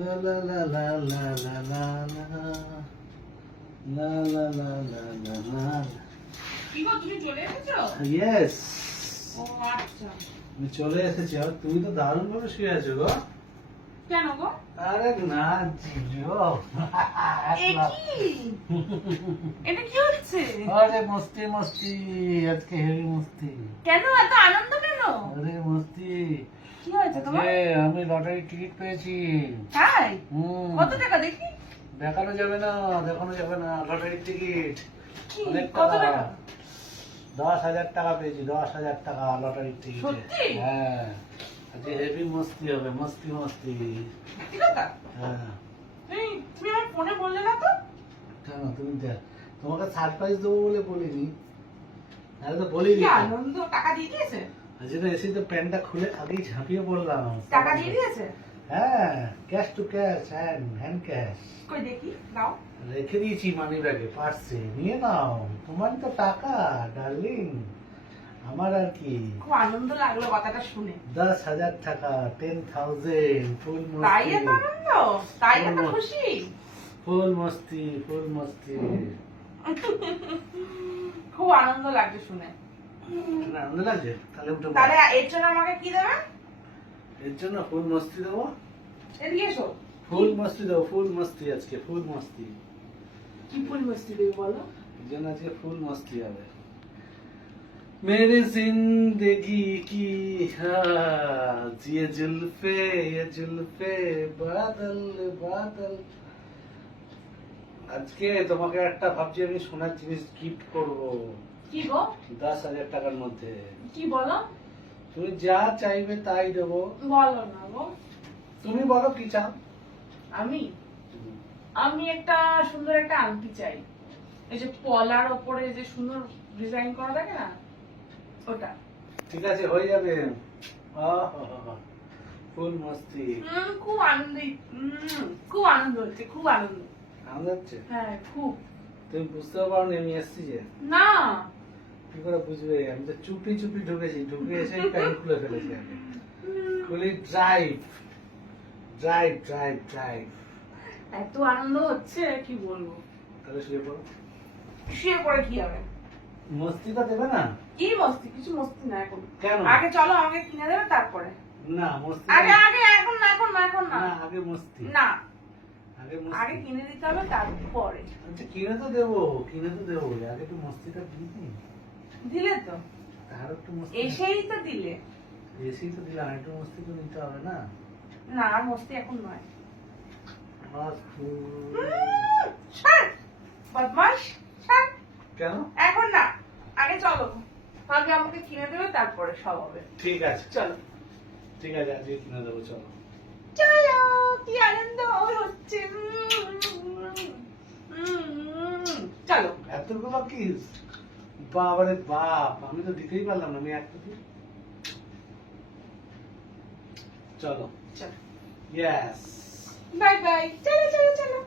লা লা লা লা লা লা লা লা লা লা লা লা লা। কি গো, তুমি চলে এসেছো? ইয়েস, ও আচ্ছা। আমি চলে এসেছি। আর তুমি তো দারুণ ভাবে শুয়ে আছো গো। কেন গো? আরে না জিজো, এ কি? এটা কি হচ্ছে? আরে মস্তি মস্তি, আজকে হেভি মস্তি। কেন এত আনন্দ কেন? আরে মস্তি, কি হয়েছে তোমার? আজকে আমি লটারি টিকিট পেয়েছি। তাই? হুম। কত টাকা দেখি? দেখানো যাবে না, দেখানো যাবে না। লটারির টিকিট কি? অনেক কত টাকা। টাকা? 10,000 টাকা পেয়েছি, 10,000 টাকা লটারির টিকিট। সত্যি? হ্যাঁ, আজকে হেভি মস্তি হবে, মস্তি মস্তি। কি কথা? হ্যাঁ। তুমি আমার ফোনে বললে না তো? কেন, তুমি তোমাকে সারপ্রাইজ দেবো বলে বলিনি। আরে তো বলিনি। কি আনন্দ, টাকা দিয়ে দিয়েছে? আজকে তো এসে তো প্যান্টটা খুলে আগেই ঝাঁপিয়ে পড়লাম। টাকা দিয়ে দিয়েছে? হ্যাঁ, cash to cash, hand cash. কই দেখি, দাও। রেখে দিয়েছি মানি ব্যাগে, পার্সে। নিয়ে নাও, তোমার তো টাকা ডার্লিং, আমার আর কি। খুব আনন্দ লাগলো কথাটা শুনে। 10,000 টাকা, 10,000 ফুল তাই মস্তি, এত আনন্দ? তাই এত খুশি? ফুল মস্তি, ফুল মস্তি। খুব আনন্দ লাগছে শুনে। শুনে আনন্দ লাগছে? তাহলে উঠে পড়ো। তাহলে এর জন্য আমাকে কি দেবে? এর জন্য ফুল মস্তি দেবো। এদিকে এসো। ফুল মস্তি দেবো, ফুল মস্তি আজকে, ফুল মস্তি। কি ফুল মিষ্টি দেবে বলো? এর জন্য আজকে ফুল মস্তি হবে। मेरी जिंदगी की आज ये जुल्फे बादल बादल। আজকে তোমাকে একটা ভাবছি আমি সোনার জিনিস গিফট করব। কি গো? 10,000 টাকার মধ্যে। কি বলো? তুমি যা চাইবে তাই দেবো। বলো না গো। তুমি বলো কি চাও। আমি একটা সুন্দর একটা আংটি চাই। এই যে পলার ওপরে যে সুন্দর ডিজাইন করা থাকে না, ওটা। ঠিক আছে, হয়ে যাবে। ফুল মস্তি। খুব আনন্দ, খুব আনন্দ হচ্ছে, খুব আনন্দ। আনন্দ হচ্ছে? হ্যাঁ, খুব। তুমি বুঝতে পারো আমি এসছি যে। না। কি করে বুঝবে? আমি তো চুপি চুপি ঢুকেছি, ঢুকে এসে প্যান্ট খুলে ফেলেছি আমি। খুলি ড্রাইভ ড্রাইভ ড্রাইভ ড্রাইভ। এত আনন্দ হচ্ছে কি বলবো। তাহলে শুয়ে পড়ো। শুয়ে পড়ে কি হবে? মস্তিটা দেবে না? কি মস্তি? কিছু মস্তি না এখন। কেন? আগে চলো, আমাকে কিনে দেবে তারপরে। না মস্তি আগে আগে, এখন না, এখন না, এখন না। না, আগে মস্তি। না, আগে আগে মস্তি। কিনে দিতে হবে তারপরে। আচ্ছা কিনে তো দেবো, কিনে তো দেবো, আগে একটু মস্তিটা দিই। দিলে তো? তার একটু মস্তি। এসেই তো দিলে। এসেই তো দিলাম, একটু মস্তি তো নিতে হবে না? না, আর মস্তি এখন নয়। মস্তি। ছাড়, বদমাস, ছাড়। কেন? এখন না, আগে চলো। আগে আমাকে কিনে দেবে তারপরে সব হবে। ঠিক আছে, চলো। ঠিক আছে, আজকে কিনে দেবো, চলো। চলো, কি আনন্দ হচ্ছে। চলো। এতগুলো কি? বাবারে বাপ, আমি তো দিতেই পারলাম না, আমি একটা দিই। চলো। চলো। ইয়েস। Bye bye. চলো চলো চলো।